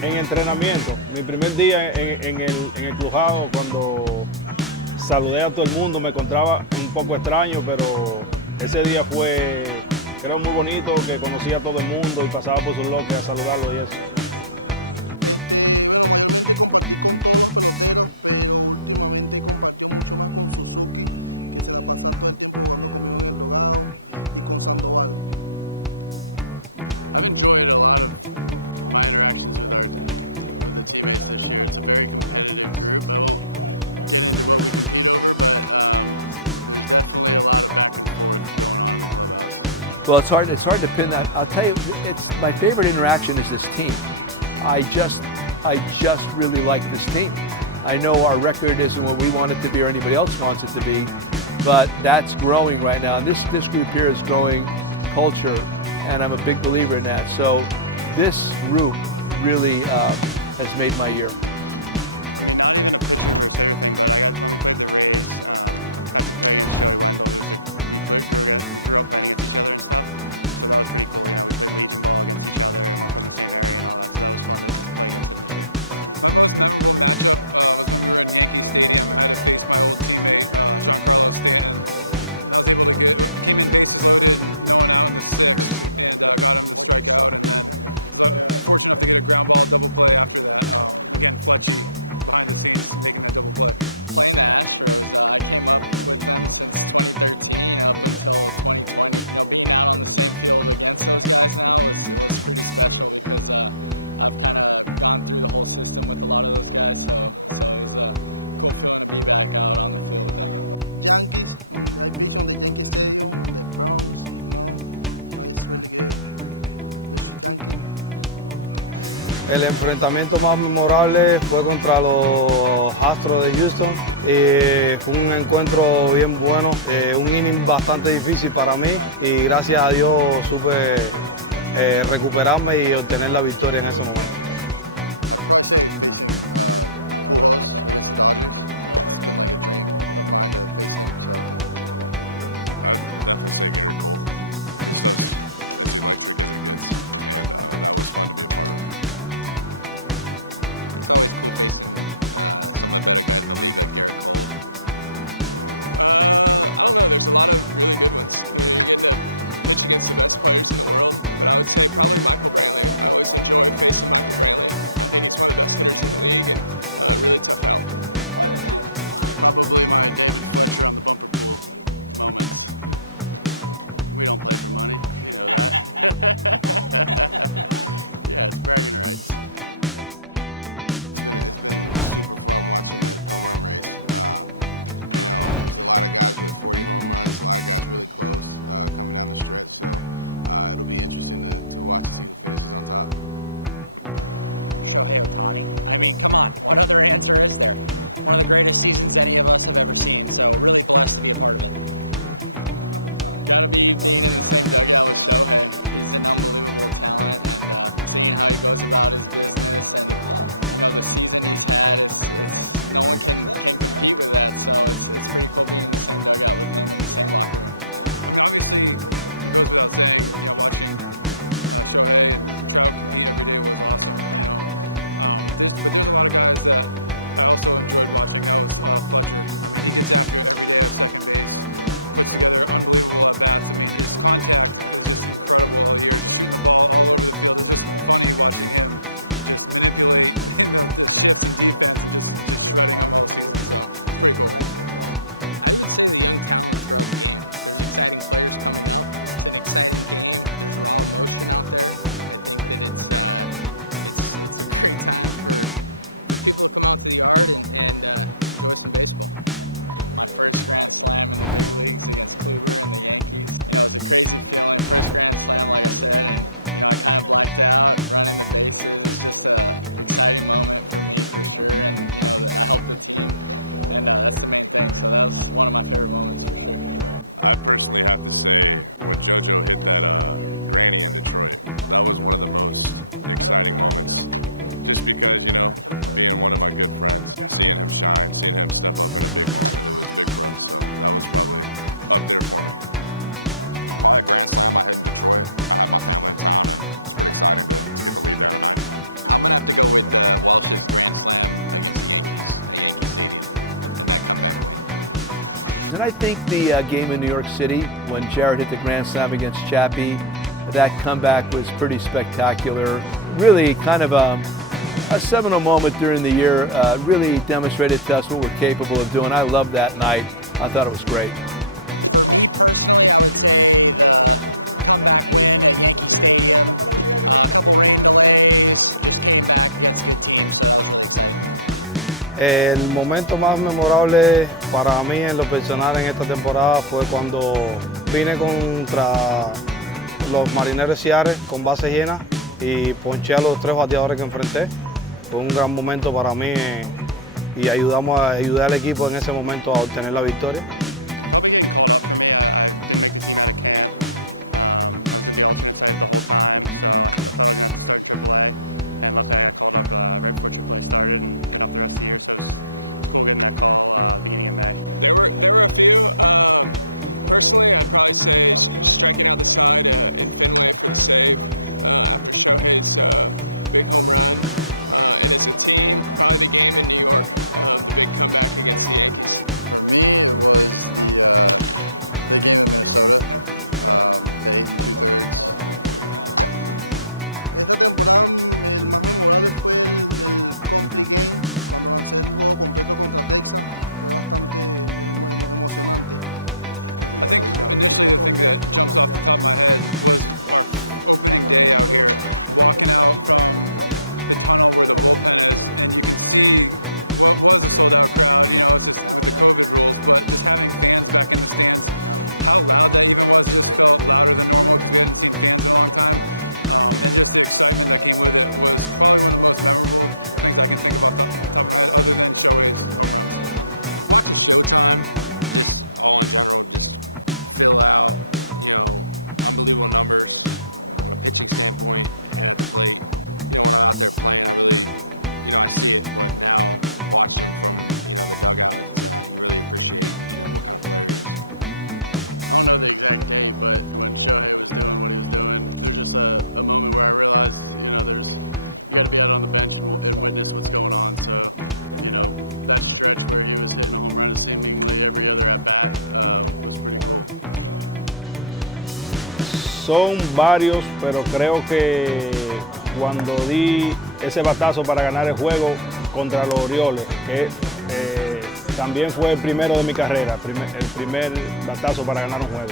En entrenamiento, mi primer día en el Clubhouse, cuando saludé a todo el mundo, me encontraba un poco extraño, pero ese día fue, creo, muy bonito, que conocí a todo el mundo y pasaba por sus loques a saludarlo y eso. Well, it's hard to pin that. I'll tell you, it's my favorite interaction is this team. I just really like this team. I know our record isn't what we want it to be or anybody else wants it to be, but that's growing right now. And this group here is growing culture, and I'm a big believer in that. So this group really has made my year. El enfrentamiento más memorable fue contra los Astros de Houston. Fue un encuentro bien bueno, un inning bastante difícil para mí y gracias a Dios supe recuperarme y obtener la victoria en ese momento. And I think the game in New York City, when Jared hit the grand slam against Chappie, that comeback was pretty spectacular. Really kind of a seminal moment during the year, really demonstrated to us what we're capable of doing. I loved that night. I thought it was great. El momento más memorable para mí en lo personal en esta temporada fue cuando vine contra los Marineros de Seattle con base llena y ponché a los 3 bateadores que enfrenté. Fue un gran momento para mí y ayudé al equipo en ese momento a obtener la victoria. Son varios, pero creo que cuando di ese batazo para ganar el juego contra los Orioles, que también fue el primero de mi carrera, el primer batazo para ganar un juego.